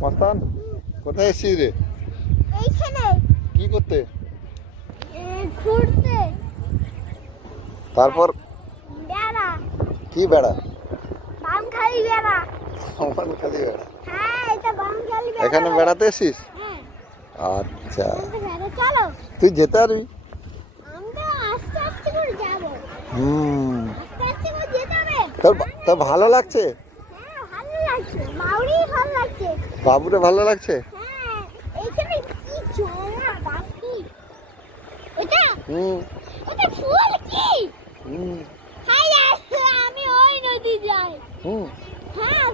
মস্তান কোথায় এসেছিস রে? এইখানে। কি করতে? ঘুরতে। তারপর? বেড়া। কি বেড়া? বামখালি বেড়া। আমার খালি বেড়া। হ্যাঁ এটা বামখালি বেড়া। এখানে বেড়াতে এসিস হ্যাঁ। আচ্ছা। চলো। তুই যেতে পারবি? আস্তে আস্তে করে যাব। হুম। আস্তে আস্তে করে যেতে হবে। তোর ভা- তোর ভালো লাগছে হ্যাঁ ভালো লাগছে মাউরি ভালো লাগছে বাবুরে ভালো লাগছে? হ্যাঁ এইখানে কি জমা বাকি এটা হুম। এটা ফুল কি? হুম। হাই আমি ওই নদী যাই। হুম। হ্যাঁ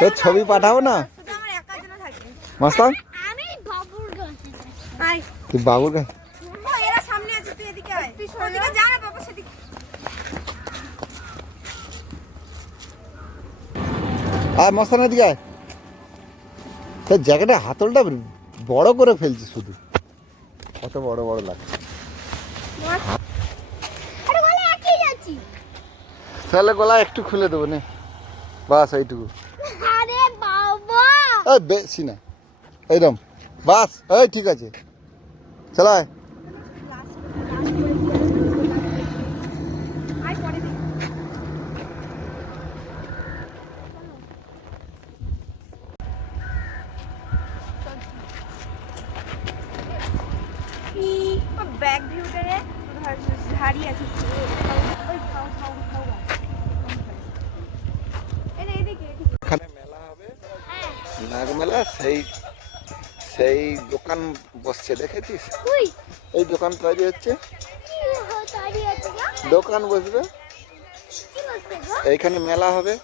তোর ছবি পাঠাও না। মাস্তান? তুই বাবুর কাছে ও এরা সামনে আছে তুই এদিকে আয় তুই ওদিকে যা না বাবা সেদিকে আর মস্তানের দিকে আয়। তোর জ্যাকেটের হাতলটা বড় করে ফেলছি শুধু। কত বড় বড় লাগছে। তাহলে গলা একটু খুলে দেবো নে। বাস এইটুকু। এই বেশি না। এইরকম বাস এই ঠিক আছে। চালায় আয় পরে দিই ব্যাগ ভিউটা রে ঝাড়ি আছে এখানে মেলা হবে। নাগ মেলা সেই সেই দোকান বসছে দেখেছিস? এই দোকান তৈরি হচ্ছে। দোকান বসবে। এইখানে মেলা হবে।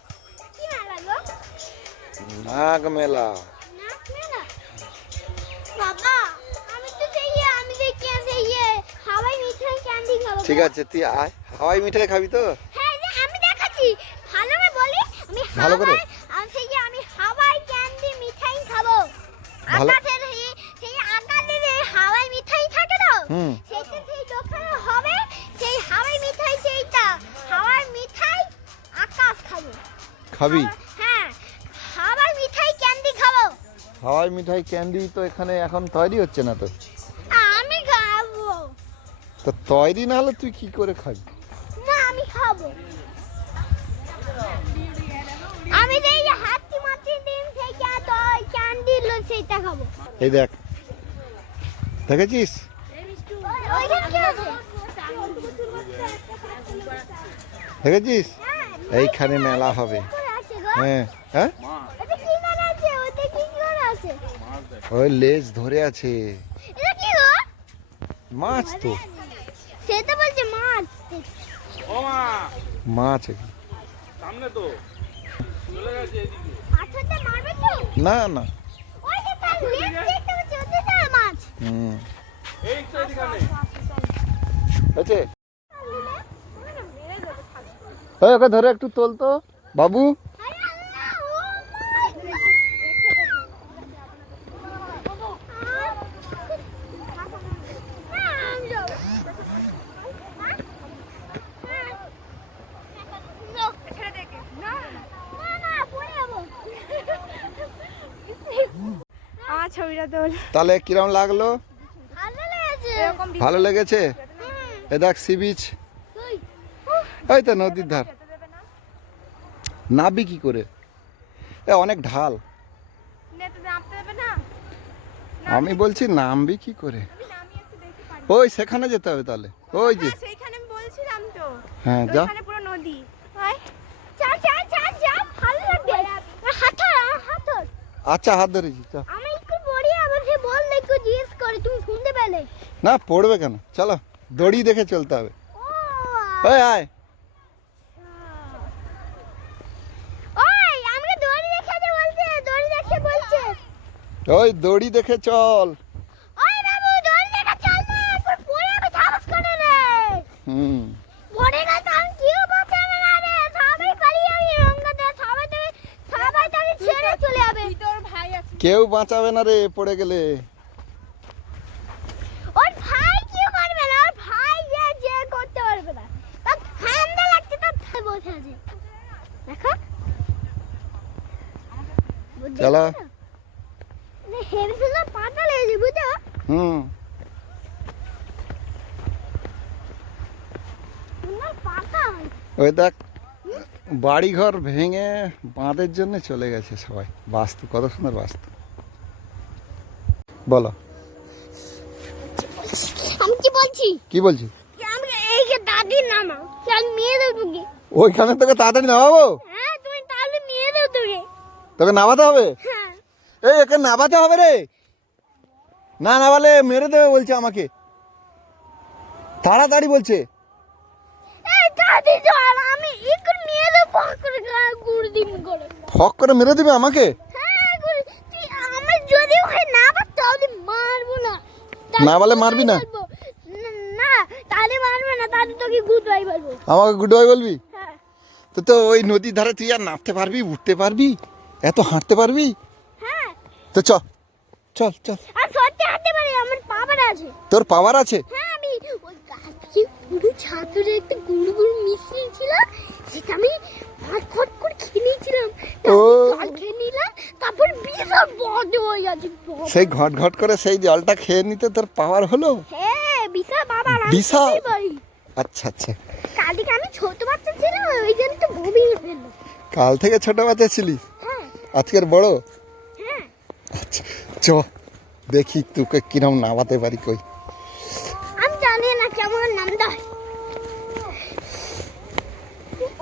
নাগ মেলা। ঠিক আছে তুই আয়। হাওয়াই মিঠাই খাবি তো? হ্যাঁ আমি দেখাচ্ছি। ভালো করে বলি আমি ভালো করে? হাওয়াই- আমি সেই যে আমি হাওয়াই ক্যান্ডি মিঠাই খাব। আকাশের সেই সেই আকাশে যে হাওয়াই মিঠাই থাকে তো হুম। সেইটা সেই দোকানে হবে সেই হাওয়াই মিঠাই সেইটা। হাওয়াই মিঠাই আকাশ খাব। খাবি? হ্যাঁ হাওয়াই মিঠাই ক্যান্ডি খাব। হাওয়াই মিঠাই ক্যান্ডি তো এখানে এখন তৈরি হচ্ছে না তো? তো তৈরি না হলে তুই কি করে খাবি? না আমি খাব। আমি সেই যে হাতি মাটি ডিম থেকে তো ক্যান্ডি লো সেইটা খাব। এই দেখ দেখেছিস? দেখেছিস? এইখানে মেলা হবে। হ্যাঁ হ্যাঁ? ওই লেজ ধরে আছে। মাছ কি গো মাছ তো সেটা বলছে মাছ মাছ সামনে তো। চলে গেছে এদিকে। পাথরটা মারবে তো? না না। ওই যে তার লেজ দেখতে পাচ্ছি ওতে তার মাছ। হুম। এই তো এদিকে। আছে ওই ওকে ধরে একটু তোল তো। বাবু আরে আল্লাহ ও ছেড়ে দেখে আমার ছবিটা তোল। তাহলে কিরম লাগল? ভালো লেগেছে। এ দেখ সি বিচ এই তো নদীর ধার। নাবি কি করে? এ অনেক ঢাল। আমি বলছি নামবি কি করে? আমি নামি একটু দেখি পারি। ওই সেখানে যেতে হবে তাহলে। ওই যে। হ্যাঁ, সেইখানে বলছিলাম তো। হ্যাঁ যা। পুরো নদী। আচ্ছা হাত ধরেছি আমি একটু পড়ি আবার সে বল দেখো জিজ্ঞেস করে তুমি শুনতে পেলে? না পড়বে কেন? চলো দড়ি দেখে চলতে হবে। ওই আয়। ওই দড়ি দেখে চল ওই বাবু দড়ি দেখা চল না একবার পড়ে আমি ধাপাস করে রে হুম পড়ে গেল তো আমি কেউ বাঁচাবে না রে সবাই পালিয়ে যাবে রঙ্গাতে সবাই তো সবাই তাকে ছেড়ে চলে যাবে তুই তোর ভাই আছে কেউ বাঁচাবে না রে পড়ে গেলে। ওর ভাই কি করবে না? ওর ভাই যে যে করতে পারবে না। তার ঠান্ডা লাগছে তার বসে আছে। দেখো। চলো। হেভি পাতা লেগেছে বুঝছ? হুম। ওই দেখ। বাড়ি ঘর ভেঙে বাঁধের জন্য চলে গেছে সবাই। বাস্তু কত সুন্দর বাস্তু। বলো। আমি কি বলছি? কি বলছি? ওইখানে তোকে তাড়াতাড়ি নামাবো? হ্যাঁ তোকে নামাতে হবে? হ্যাঁ। এই একে নামাতে হবে রে। না নামালে মেরে দেবে বলছে আমাকে। তাড়াতাড়ি বলছে। ফক করে মেরে দিবে আমাকে? হ্যাঁ না বলে মারবি না? না, না তাহলে মারবে না তাহলে তোকে গুড বাই বলব। আমাকে গুড বাই বলবি? হ্যাঁ। তো তো ওই নদীর ধারে তুই আর নামতে পারবি উঠতে পারবি? এত হাঁটতে পারবি? হ্যাঁ। তো চ চল চল। আর সত্যি হাঁটতে পারি আমার পাপার আছে। তোর পাওয়ার আছে? হ্যাঁ আমি ওই গাছ পুরো ছাতুরে একটা গুড় গুড় মিশিয়ে ছিল সেটা আমি ভাত খট করে খেয়ে নিয়েছিলাম ও। জল খেয়ে নিলাম তারপর বিশাল বড় হয়ে গেছে বড়। সেই ঘট ঘট করে সেই জলটা খেয়ে নিতে তোর পাওয়ার হলো? হ্যাঁ বিশাল? আচ্ছা আচ্ছা। কালকে আমি ছোট বাচ্চা ছিলাম ওই জন্য তো বমি ফেলল কাল থেকে ছোট বাচ্চা ছিলিস হ্যাঁ। আজকের বড়? হ্যাঁ। আচ্ছা চ দেখি তোকে কিরম নামাতে পারি কই। আমি জানি না কেমন নামটা।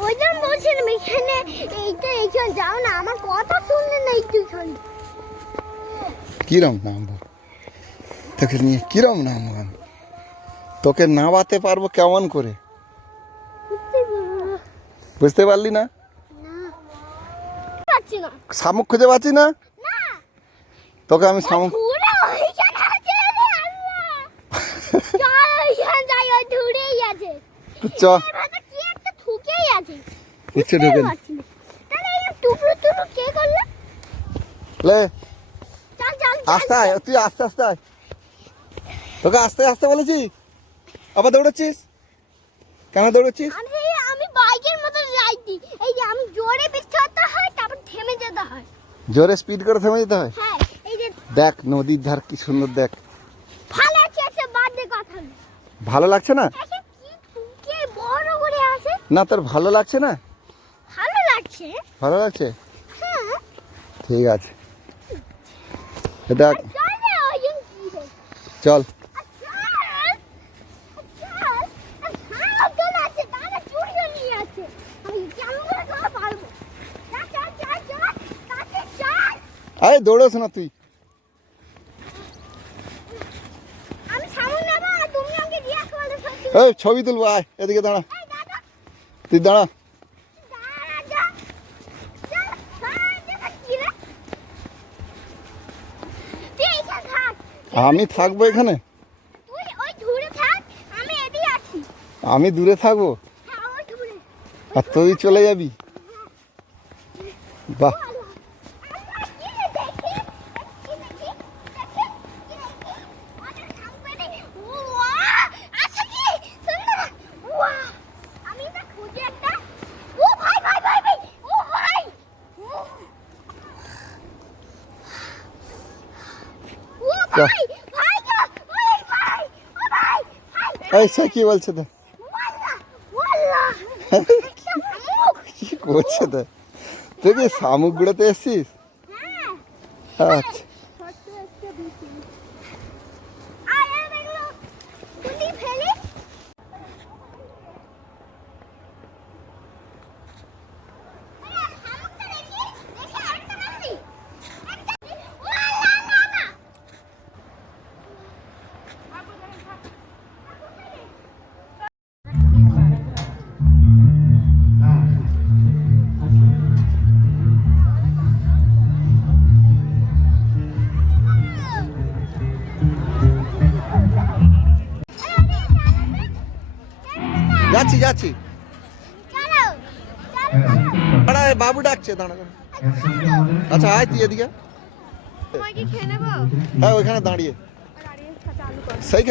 ওই জন্য বলছিলাম এখানে এইটা এইখানে যাও না আমার কথা শুনলে না একটু কিরম নামবো তোকে নিয়ে কিরম নামবো আমি তোকে নামাতে পারব কেমন করে বুঝতে পারলি না শামুক খুঁজে পাচ্ছি না তোকে আমি শামুক চ আছে কিচ্ছু বুঝতেই ঢোকেনি পারছি না। তাহলে এই টুকরো টুকরো কে করল লে আস্তে আয় তুই আস্তে আস্তে আয় তোকে আস্তে আস্তে বলেছি। আবার দৌড়াচ্ছিস? কেন দৌড়াচ্ছিস? আমি বাইকের মতো যাইতি এই যে আমি জোরে পিছতে হয় তারপর থেমে যেতে হয়। জোরে স্পিড করে থেমে যেতে হয়? হ্যাঁ এই যে দেখ নদীর ধার কি সুন্দর দেখ। ভালো আছে আছে বাদে কথা ভালো লাগছে না? কি বড় করে আছে না তোর ভালো লাগছে না? ভালো লাগছে। ভালো লাগছে? হ্যাঁ। ঠিক আছে। এ দেখ চল। রে ওই জন্য কি রে চল আর দৌড়োস না তুই। ছবি তুলবো আয় এদিকে দাঁড়া। তুই দাঁড়া যা চল হ্যাঁ দেখা কি রে তুই এখানে থাক আমি থাকব এখানে? আমি দূরে থাকব? হ্যাঁ আর তুই চলে যাবি? বাহ আল্লাহ কি রে দেখি কি দেখি দেখি কি দেখি আমাদের সামনে ওয়া আচ্ছা কি শুন না ওয়া আমি তো খুঁজে একটা ও ভাই ভাই ভাই ভাই ও ভাই ও ও ভাই ভাই গো ওই ভাই ও ভাই ভাই এই সে কি বলছে তো? কি করছে তো? তুই কি শামুক গুঁড়োতে এসছিস? হ্যাঁ। আচ্ছা। যাচ্ছি। দাঁড়া বাবু ডাকছে দাঁড়া। আচ্ছা আয় তুই এদিকে হ্যাঁ ওইখানে দাঁড়িয়ে সেই